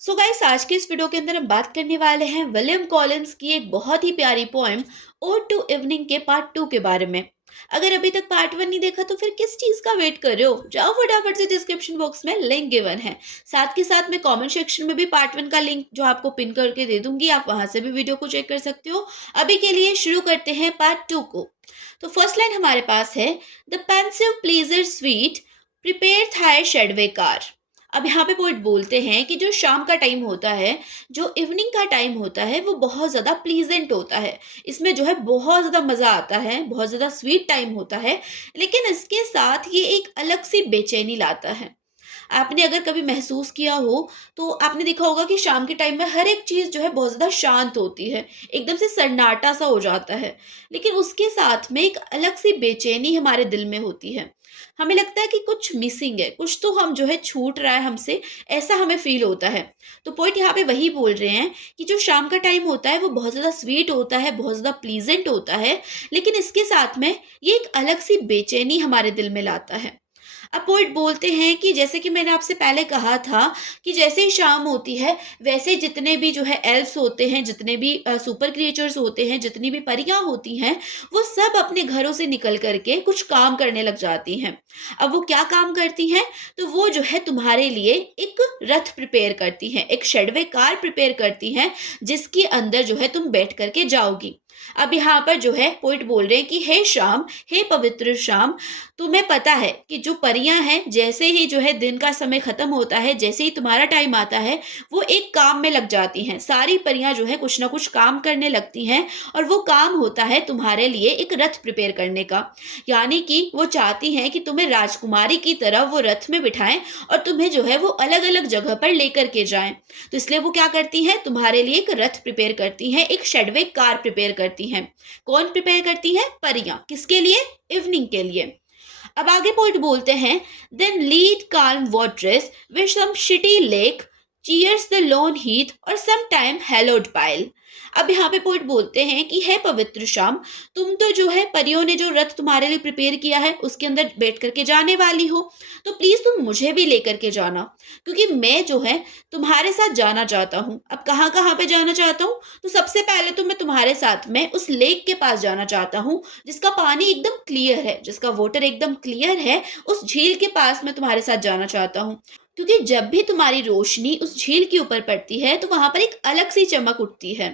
So guys, आज के इस वीडियो के अंदर हम बात करने वाले हैं विलियम कॉलिंस की एक बहुत ही प्यारी पोएम ओड टू इवनिंग के पार्ट 2 के बारे में। अगर अभी तक पार्ट 1 नहीं देखा तो फिर किस चीज का वेट कर रहे हो? जाओ फटाफट से, डिस्क्रिप्शन बॉक्स में लिंक गिवन है। साथ के साथ मैं कमेंट सेक्शन में भी पार्ट 1 का लिंक जो आपको पिन करके दे दूंगी, आप वहां से भी वीडियो को चेक कर सकते हो। अभी के लिए शुरू करते हैं पार्ट 2 को। तो फर्स्ट लाइन हमारे पास है, the pensive pleaser sweet prepare थाय शेडवे कार। अब यहाँ पे पोइट बोलते हैं कि जो शाम का टाइम होता है, जो इवनिंग का टाइम होता है, वो बहुत ज़्यादा प्लीजेंट होता है। इसमें जो है बहुत ज़्यादा मज़ा आता है, बहुत ज़्यादा स्वीट टाइम होता है। लेकिन इसके साथ ये एक अलग सी बेचैनी लाता है। आपने अगर कभी महसूस किया हो तो आपने देखा होगा कि शाम के टाइम में हर एक चीज़ जो है बहुत ज़्यादा शांत होती है, एकदम से सन्नाटा सा हो जाता है। लेकिन उसके साथ में एक अलग सी बेचैनी हमारे दिल में होती है। हमें लगता है कि कुछ मिसिंग है, कुछ तो हम जो है छूट रहा है हमसे, ऐसा हमें फील होता है। तो पॉइंट यहाँ पे वही बोल रहे हैं कि जो शाम का टाइम होता है वो बहुत ज़्यादा स्वीट होता है, बहुत ज़्यादा प्लीजेंट होता है। लेकिन इसके साथ में ये एक अलग सी बेचैनी हमारे दिल में लाता है। अब पोइट बोलते हैं कि जैसे कि मैंने आपसे पहले कहा था कि जैसे ही शाम होती है, वैसे ही जितने भी जो है एल्फ्स होते हैं, जितने भी सुपर क्रिएचर्स होते हैं, जितनी भी परियां होती हैं, वो सब अपने घरों से निकल करके कुछ काम करने लग जाती हैं। अब वो क्या काम करती हैं? तो वो जो है तुम्हारे लिए एक रथ प्रिपेयर करती हैं, एक शेडवे कार प्रिपेयर करती हैं, जिसके अंदर जो है तुम बैठ करके जाओगी। अब यहाँ पर जो है पोइट बोल रहे हैं कि हे शाम, हे पवित्र शाम, तुम्हें पता है कि जो परियां हैं, जैसे ही जो है दिन का समय खत्म होता है, जैसे ही तुम्हारा टाइम आता है, वो एक काम में लग जाती हैं। सारी परियां जो है कुछ ना कुछ काम करने लगती हैं, और वो काम होता है तुम्हारे लिए एक रथ प्रिपेयर करने का। यानी कि वो चाहती हैं कि तुम्हें राजकुमारी की तरह वो रथ में बिठाएं और तुम्हें जो है वो अलग अलग जगह पर लेकर के जाएं। तो इसलिए वो क्या करती हैं? तुम्हारे लिए एक रथ प्रिपेयर करती हैं, एक शेडवे कार प्रिपेयर करती हैं। कौन प्रिपेयर करती है? परियां। किसके लिए? इवनिंग के लिए। अब आगे पॉइंट बोलते हैं, then lead calm waters with some shitty lake cheers the lone heath or sometime hallowed pile। अब यहाँ पे पॉइंट बोलते हैं कि है पवित्र शाम, तुम तो जो है परियों ने जो रथ तुम्हारे लिए प्रिपेयर किया है उसके अंदर बैठ करके जाने वाली हो, तो प्लीज तुम मुझे भी लेकर के जाना, क्योंकि मैं जो है तुम्हारे साथ जाना चाहता हूँ। अब कहाँ कहाँ पे जाना चाहता हूँ? तो सबसे पहले तो मैं तुम्हारे साथ में उस लेक के पास जाना चाहता हूँ, जिसका पानी एकदम क्लियर है, जिसका वाटर एकदम क्लियर है। उस झील के पास मैं तुम्हारे साथ जाना चाहता हूँ, क्योंकि जब भी तुम्हारी रोशनी उस झील के ऊपर पड़ती है तो वहां पर एक अलग सी चमक उठती है।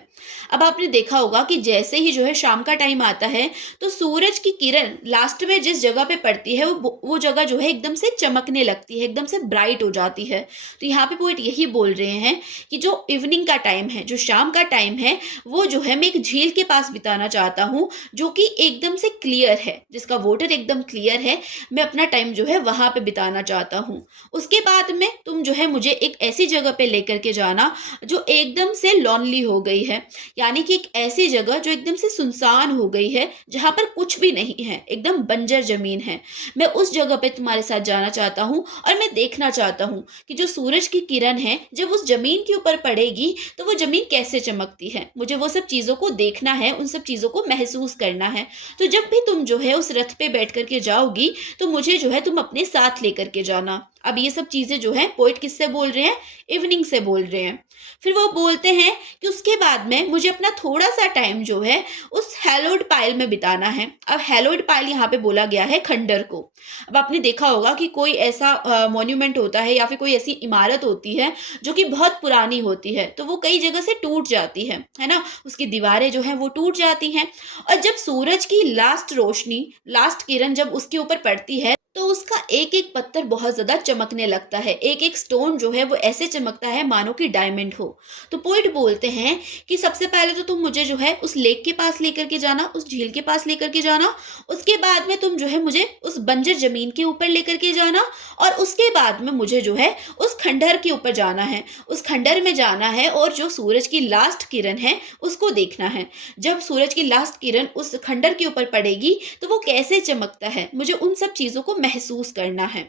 अब आपने देखा होगा कि जैसे ही जो है शाम का टाइम आता है, तो सूरज की किरण लास्ट में जिस जगह पे पड़ती है, वो जगह जो है एकदम से चमकने लगती है, एकदम से ब्राइट हो जाती है। तो यहाँ पे पोइट यही बोल रहे हैं कि जो इवनिंग का टाइम है, जो शाम का टाइम है, वो जो है मैं एक झील के पास बिताना चाहता हूँ, जो कि एकदम से क्लियर है, जिसका वाटर एकदम क्लियर है। मैं अपना टाइम जो है वहां पे बिताना चाहता हूँ। उसके बाद में तुम जो है मुझे एक ऐसी जगह पे लेकर के जाना जो एकदम से लॉनली हो गई है, यानी कि एक ऐसी जगह जो एकदम से सुनसान हो गई है, जहां पर कुछ भी नहीं है, एकदम बंजर जमीन है। मैं उस जगह पे तुम्हारे साथ जाना चाहता हूँ, और मैं देखना चाहता हूँ कि जो सूरज की किरण है जब उस जमीन के ऊपर पड़ेगी तो वो जमीन कैसे चमकती है। मुझे वो सब चीजों को देखना है, उन सब चीजों को महसूस करना है। तो जब भी तुम जो है उस रथ पे बैठ करके जाओगी, तो मुझे जो है तुम अपने साथ लेकर के जाना। अब ये सब चीजें जो है पोइट किससे बोल रहे हैं? इवनिंग से बोल रहे हैं। फिर वो बोलते हैं कि उसके बाद में मुझे अपना थोड़ा सा टाइम जो है उस हैलोड पाइल में बिताना है। अब हैलोड पाइल यहाँ पे बोला गया है खंडर को। अब आपने देखा होगा कि कोई ऐसा मॉन्यूमेंट होता है या फिर कोई ऐसी इमारत होती है जो कि बहुत पुरानी होती है, तो वो कई जगह से टूट जाती है ना, उसकी दीवारें जो हैं वो टूट जाती हैं। और जब सूरज की लास्ट रोशनी, लास्ट किरण जब उसके ऊपर पड़ती है, तो उसका एक एक पत्थर बहुत ज्यादा चमकने लगता है, एक एक स्टोन जो है वो ऐसे चमकता है मानो कि डायमंड हो। तो पोइट बोलते हैं कि सबसे पहले तो तुम मुझे जो है उस लेक के पास लेकर के जाना, उस झील के पास लेकर के जाना। उसके बाद में तुम जो है मुझे उस बंजर जमीन के ऊपर लेकर के जाना, और उसके बाद में मुझे जो है उस खंडहर के ऊपर जाना है, उस खंडहर में जाना है, और जो सूरज की लास्ट किरण है उसको देखना है। जब सूरज की लास्ट किरण उस खंडहर के ऊपर पड़ेगी तो वो कैसे चमकता है, मुझे उन सब चीजों को महसूस करना है।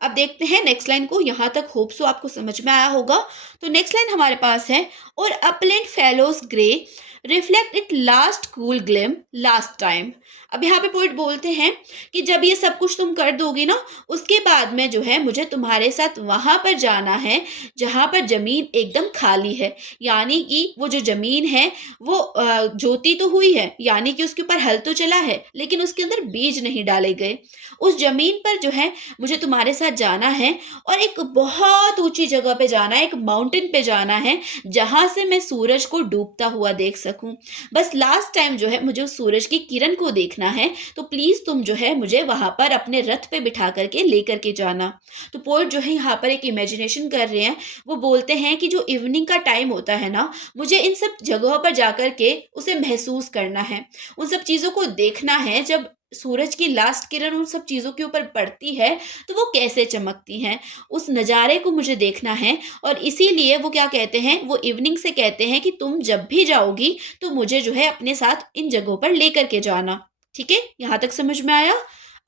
अब देखते हैं नेक्स्ट लाइन को। यहां तक होप सो आपको समझ में आया होगा। तो नेक्स्ट लाइन हमारे पास है, और upland fellows grey reflect it last cool gleam last time. अब यहाँ पे पोइट बोलते हैं कि जब ये सब कुछ तुम कर दोगी ना, उसके बाद में जो है मुझे तुम्हारे साथ वहां पर जाना है जहां पर जमीन एकदम खाली है। यानी कि वो जो जमीन है वो जोती तो हुई है, यानी कि उसके ऊपर हल तो चला है, लेकिन उसके अंदर बीज नहीं डाले गए। उस जमीन पर जो है मुझे तुम्हारे साथ जाना है और एक बहुत ऊंची जगह पे जाना है, एक माउंटेन पे जाना है जहां से मैं सूरज को डूबता हुआ देख सकूं। बस लास्ट टाइम जो है मुझे उस सूरज की किरण को देखना है, तो प्लीज तुम जो है मुझे वहां पर अपने रथ पे बिठा करके लेकर के जाना। तो पोएट जो है यहाँ पर एक इमेजिनेशन कर रहे हैं। वो बोलते हैं कि जो इवनिंग का टाइम होता है ना, मुझे इन सब जगहों पर जाकर के उसे महसूस करना है, उन सब चीजों को देखना है। जब सूरज की लास्ट किरण उन सब चीजों के ऊपर पड़ती है तो वो कैसे चमकती हैं, उस नज़ारे को मुझे देखना है। और इसीलिए वो क्या कहते हैं, वो इवनिंग से कहते हैं कि तुम जब भी जाओगी तो मुझे जो है अपने साथ इन जगहों पर लेकर के जाना। ठीक है, यहाँ तक समझ में आया।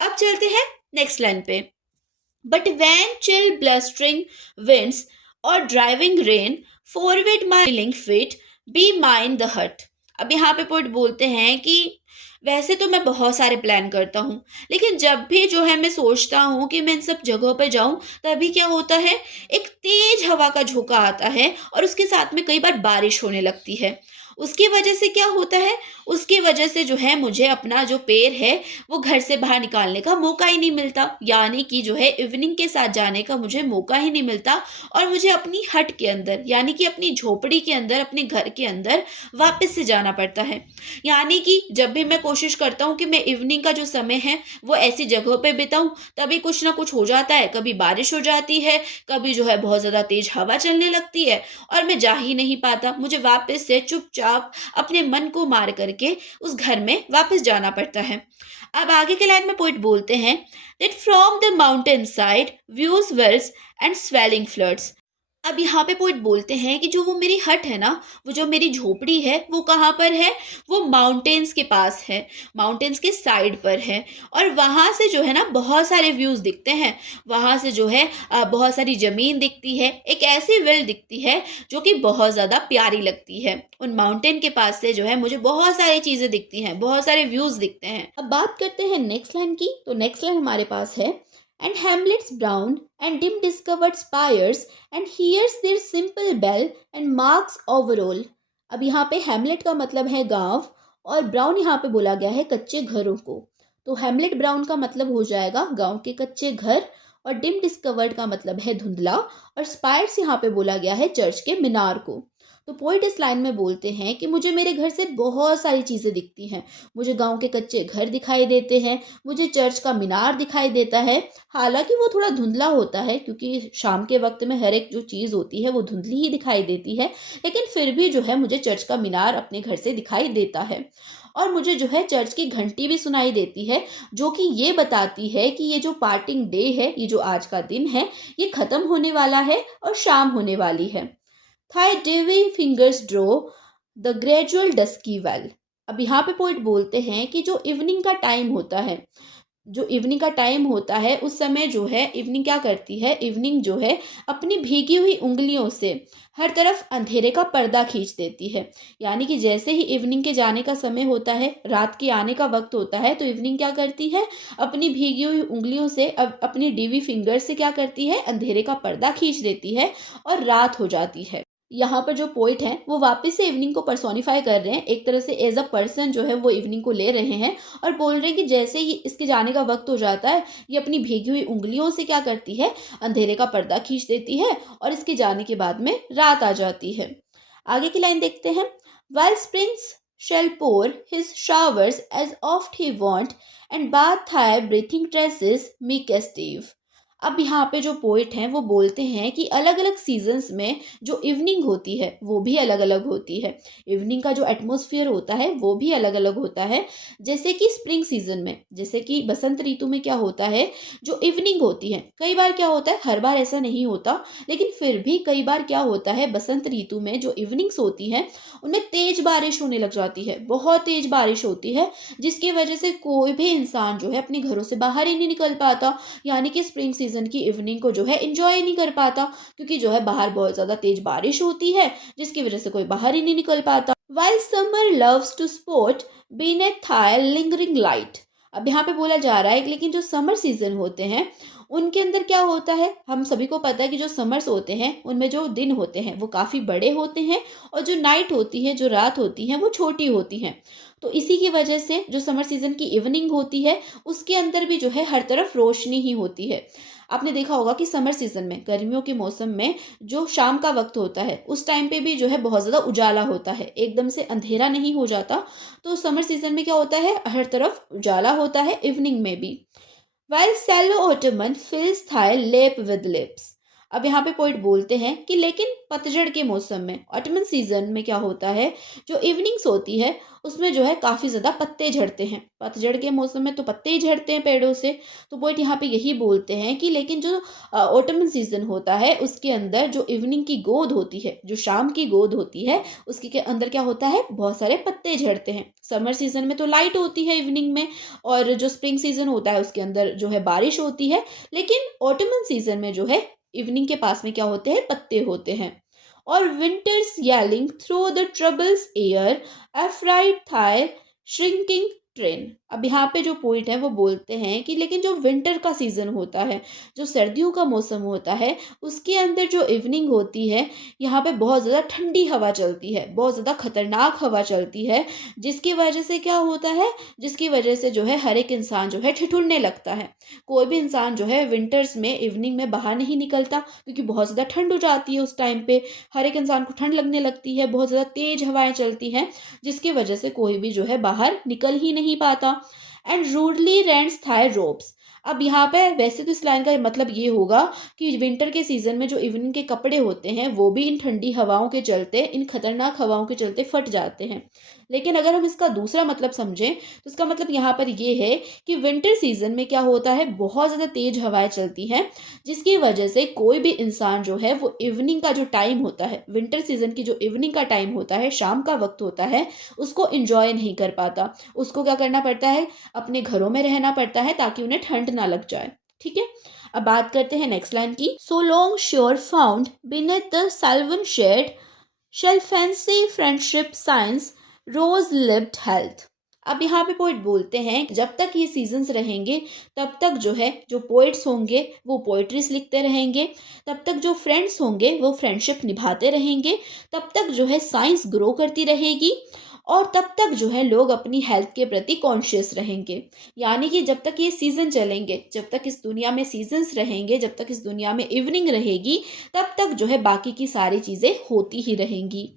अब चलते हैं नेक्स्ट लाइन पे। बट वैन चिल ब्लस्टरिंग विंड्स और ड्राइविंग रेन फॉरवर्ड माई लिंग फिट बी माइन द हट। अब यहाँ पे पोइट बोलते हैं कि वैसे तो मैं बहुत सारे प्लान करता हूँ, लेकिन जब भी जो है मैं सोचता हूँ कि मैं इन सब जगहों पर जाऊँ, तभी क्या होता है, एक तेज हवा का झोंका आता है और उसके साथ में कई बार बारिश होने लगती है। उसकी वजह से क्या होता है, उसकी वजह से जो है मुझे अपना जो पैर है वो घर से बाहर निकालने का मौका ही नहीं मिलता। यानी कि जो है इवनिंग के साथ जाने का मुझे मौका ही नहीं मिलता और मुझे अपनी हट के अंदर, यानी कि अपनी झोपड़ी के अंदर, अपने घर के अंदर वापस से जाना पड़ता है। यानी कि जब भी मैं कोशिश करता हूँ कि मैं इवनिंग का जो समय है वो ऐसी जगहों पे बिताऊं, तभी कुछ ना कुछ हो जाता है। कभी बारिश हो जाती है, कभी जो है बहुत ज़्यादा तेज हवा चलने लगती है और मैं जा ही नहीं पाता। मुझे वापस से चुपचाप अपने मन को मार करके उस घर में वापस जाना पड़ता है। अब आगे के लाइन में पोइट बोलते हैं that from the mountain side views wells and swelling floods. अब यहाँ पे पोइट बोलते हैं कि जो वो मेरी हट है ना, वो जो मेरी झोपड़ी है, वो कहाँ पर है, वो माउंटेन्स के पास है, माउंटेन्स के साइड पर है। और वहाँ से जो है ना बहुत सारे व्यूज़ दिखते हैं। वहाँ से जो है बहुत सारी ज़मीन दिखती है, एक ऐसी वेल दिखती है जो कि बहुत ज़्यादा प्यारी लगती है। उन माउंटेन के पास से जो है मुझे बहुत सारी चीज़ें दिखती हैं, बहुत सारे व्यूज़ दिखते हैं। अब बात करते हैं नेक्स्ट लाइन की। तो नेक्स्ट लाइन हमारे पास है and Hamlet's brown and dim discovered spires and hears their simple bell and marks overall। अब यहाँ पे हैमलेट का मतलब है गांव और ब्राउन यहाँ पे बोला गया है कच्चे घरों को। तो हैमलेट ब्राउन का मतलब हो जाएगा गांव के कच्चे घर, और डिम डिस्कवर्ड का मतलब है धुंधला, और स्पायर्स यहाँ पे बोला गया है चर्च के मीनार को। तो पोइट इस लाइन में बोलते हैं कि मुझे मेरे घर से बहुत सारी चीज़ें दिखती हैं। मुझे गांव के कच्चे घर दिखाई देते हैं, मुझे चर्च का मीनार दिखाई देता है। हालांकि वो थोड़ा धुंधला होता है क्योंकि शाम के वक्त में हर एक जो चीज़ होती है वो धुंधली ही दिखाई देती है, लेकिन फिर भी जो है मुझे चर्च का मीनार अपने घर से दिखाई देता है। और मुझे जो है चर्च की घंटी भी सुनाई देती है, जो कि ये बताती है कि ये जो पार्टिंग डे है, ये जो आज का दिन है, ये ख़त्म होने वाला है और शाम होने वाली है। Thy dewy fingers draw the gradual dusky veil. अब यहाँ पे पोइट बोलते हैं कि जो इवनिंग का टाइम होता है, जो इवनिंग का टाइम होता है उस समय जो है इवनिंग क्या करती है, इवनिंग जो है अपनी भीगी हुई उंगलियों से हर तरफ अंधेरे का पर्दा खींच देती है। यानी कि जैसे ही इवनिंग के जाने का समय होता है, रात के आने का वक्त होता है, तो इवनिंग क्या करती है, अपनी भीगी हुई उंगलियों से, अब अपनी डीवी फिंगर से क्या करती है, अंधेरे का पर्दा खींच देती है और रात हो जाती है। यहाँ पर जो पोइट हैं वो वापस से इवनिंग को पर्सोनिफाई कर रहे हैं, एक तरह से एज अ पर्सन जो है वो इवनिंग को ले रहे हैं और बोल रहे हैं कि जैसे ही इसके जाने का वक्त हो जाता है, ये अपनी भीगी हुई उंगलियों से क्या करती है, अंधेरे का पर्दा खींच देती है और इसके जाने के बाद में रात आ जाती है। आगे की लाइन देखते हैं। While springs shall pour his showers as oft he wont and bath thy breathing tresses meekest eve। अब यहाँ पे जो पोइट हैं वो बोलते हैं कि अलग अलग सीजन्स में जो इवनिंग होती है वो भी अलग अलग होती है। इवनिंग का जो एटमॉस्फेयर होता है वो भी अलग अलग होता है। जैसे कि स्प्रिंग सीजन में, जैसे कि बसंत ऋतु में क्या होता है, जो इवनिंग होती है, कई बार क्या होता है, हर बार ऐसा नहीं होता, लेकिन फिर भी कई बार क्या होता है, बसंत ऋतु में जो इवनिंग्स होती हैं उनमें तेज बारिश होने लग जाती है, बहुत तेज बारिश होती है, जिसकी वजह से कोई भी इंसान जो है अपने घरों से बाहर ही नहीं निकल पाता। यानी कि स्प्रिंग सीजन की इवनिंग को जो है एंजॉय नहीं कर पाता, क्योंकि जो है बाहर बहुत ज़्यादा तेज बारिश होती है, जिसकी वजह से कोई बाहर ही नहीं निकल पाता। While summer loves to sport beneath thy lingering light. अब यहाँ पे बोला जा रहा है कि लेकिन जो समर सीजन होते हैं उनके अंदर क्या होता है, हम सभी को पता है कि जो समर्स होते हैं उनमें जो दिन होते हैं वो काफ़ी बड़े होते हैं और जो नाइट होती है, जो रात होती है वो छोटी होती हैं। तो इसी की वजह से जो समर सीजन की इवनिंग होती है उसके अंदर भी जो है हर तरफ रोशनी ही होती है। आपने देखा होगा कि समर सीजन में, गर्मियों के मौसम में जो शाम का वक्त होता है उस टाइम पे भी जो है बहुत ज़्यादा उजाला होता है, एकदम से अंधेरा नहीं हो जाता। तो समर सीजन में क्या होता है, हर तरफ उजाला होता है इवनिंग में भी। While shallow ottoman fills thy lap with lips. अब यहाँ पे पोइट बोलते हैं कि लेकिन पतझड़ के मौसम में, ऑटमन सीजन में क्या होता है, जो इवनिंग्स होती है उसमें जो है काफ़ी ज़्यादा पत्ते झड़ते हैं। पतझड़ के मौसम में तो पत्ते ही झड़ते हैं पेड़ों से। तो पोइट यहाँ पे यही बोलते हैं कि लेकिन जो ऑटमन सीजन होता है उसके अंदर जो इवनिंग की गोद होती है, जो शाम की गोद होती है, उसके के अंदर क्या होता है, बहुत सारे पत्ते झड़ते हैं। समर सीजन में तो लाइट होती है इवनिंग में, और जो स्प्रिंग सीजन होता है उसके अंदर जो है बारिश होती है। लेकिन ऑटमन सीजन में जो है इवनिंग के पास में क्या होते हैं, पत्ते होते हैं। और winters yelling through the troubled air affrights thy shrinking train. अब यहाँ पे जो पोइट है वो बोलते हैं कि लेकिन जो विंटर का सीजन होता है, जो सर्दियों का मौसम होता है, उसके अंदर जो इवनिंग होती है, यहाँ पे बहुत ज़्यादा ठंडी हवा चलती है, बहुत ज़्यादा खतरनाक हवा चलती है। जिसकी वजह से क्या होता है, जिसकी वजह से जो है हर एक इंसान जो है ठिठुरने लगता है। कोई भी इंसान जो है विंटर्स में इवनिंग में बाहर नहीं निकलता, क्योंकि बहुत ज़्यादा ठंड हो जाती है उस टाइम पे। हर एक इंसान को ठंड लगने लगती है, बहुत ज़्यादा तेज़ हवाएं चलती हैं, जिसकी वजह से कोई भी जो है बाहर निकल ही नहीं पाता। And rudely rends thy robes. अब यहाँ पे वैसे तो इस लाइन का मतलब ये होगा कि विंटर के सीज़न में जो इवनिंग के कपड़े होते हैं वो भी इन ठंडी हवाओं के चलते, इन खतरनाक हवाओं के चलते फट जाते हैं। लेकिन अगर हम इसका दूसरा मतलब समझें तो इसका मतलब यहाँ पर ये है कि विंटर सीजन में क्या होता है, बहुत ज़्यादा तेज हवाएं चलती हैं, जिसकी वजह से कोई भी इंसान जो है वो इवनिंग का जो टाइम होता है, विंटर सीजन की जो इवनिंग का टाइम होता है, शाम का वक्त होता है, उसको इंजॉय नहीं कर पाता। उसको क्या करना पड़ता है, अपने घरों में रहना पड़ता है ताकि उन्हें ठंड ना लग जाए। ठीक है, अब बात करते हैं नेक्स्ट लाइन की। So long sure found beneath the sylvan shade shall fancy friendship science rose lipped health. अब यहाँ पे पोइट बोलते हैं कि जब तक ये सीजन्स रहेंगे तब तक जो है, जो पोइट्स होंगे वो पोइट्रीज लिखते रहेंगे, तब तक जो फ्रेंड्स होंगे वो फ्रेंडशिप निभाते रहेंगे, तब तक जो है साइंस ग्रो करती रहेगी, और तब तक जो है लोग अपनी हेल्थ के प्रति कॉन्शियस रहेंगे। यानी कि जब तक ये सीज़न चलेंगे, जब तक इस दुनिया में सीजन्स रहेंगे, जब तक इस दुनिया में इवनिंग रहेगी, तब तक जो है बाकी की सारी चीज़ें होती ही रहेंगी।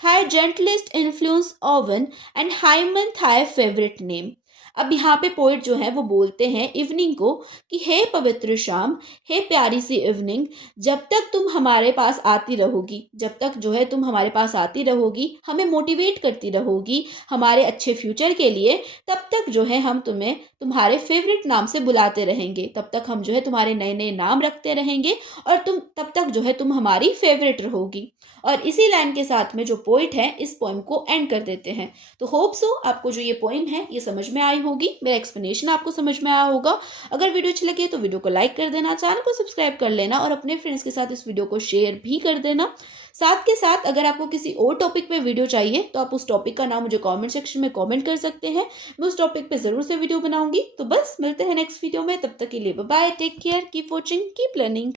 Thy gentlest influence own and hymen thy favourite name. अब यहाँ पे पोइट जो है वो बोलते हैं इवनिंग को कि हे पवित्र शाम, हे प्यारी सी इवनिंग, जब तक तुम हमारे पास आती रहोगी, जब तक जो है तुम हमारे पास आती रहोगी, हमें मोटिवेट करती रहोगी हमारे अच्छे फ्यूचर के लिए, तब तक जो है हम तुम्हें तुम्हारे फेवरेट नाम से बुलाते रहेंगे, तब तक हम जो है तुम्हारे नए नए नाम रखते रहेंगे, और तुम तब तक जो है तुम हमारी फेवरेट रहोगी। और इसी लाइन के साथ में जो पोइट है इस पोइम को एंड कर देते हैं। तो होप सो आपको जो ये पोइम है ये समझ में आई होगी, मेरा एक्सप्लेनेशन आपको समझ में आया होगा। अगर वीडियो अच्छी लगी तो वीडियो को लाइक कर देना, चैनल को सब्सक्राइब कर लेना, और अपने फ्रेंड्स के साथ इस वीडियो को शेयर भी कर देना। साथ के साथ अगर आपको किसी और टॉपिक पे वीडियो चाहिए तो आप उस टॉपिक का नाम मुझे कमेंट सेक्शन में कमेंट कर सकते हैं, मैं उस टॉपिक पे ज़रूर से वीडियो बनाऊंगी। तो बस मिलते हैं नेक्स्ट वीडियो में, तब तक के लिए bye bye, take care, keep watching, keep learning.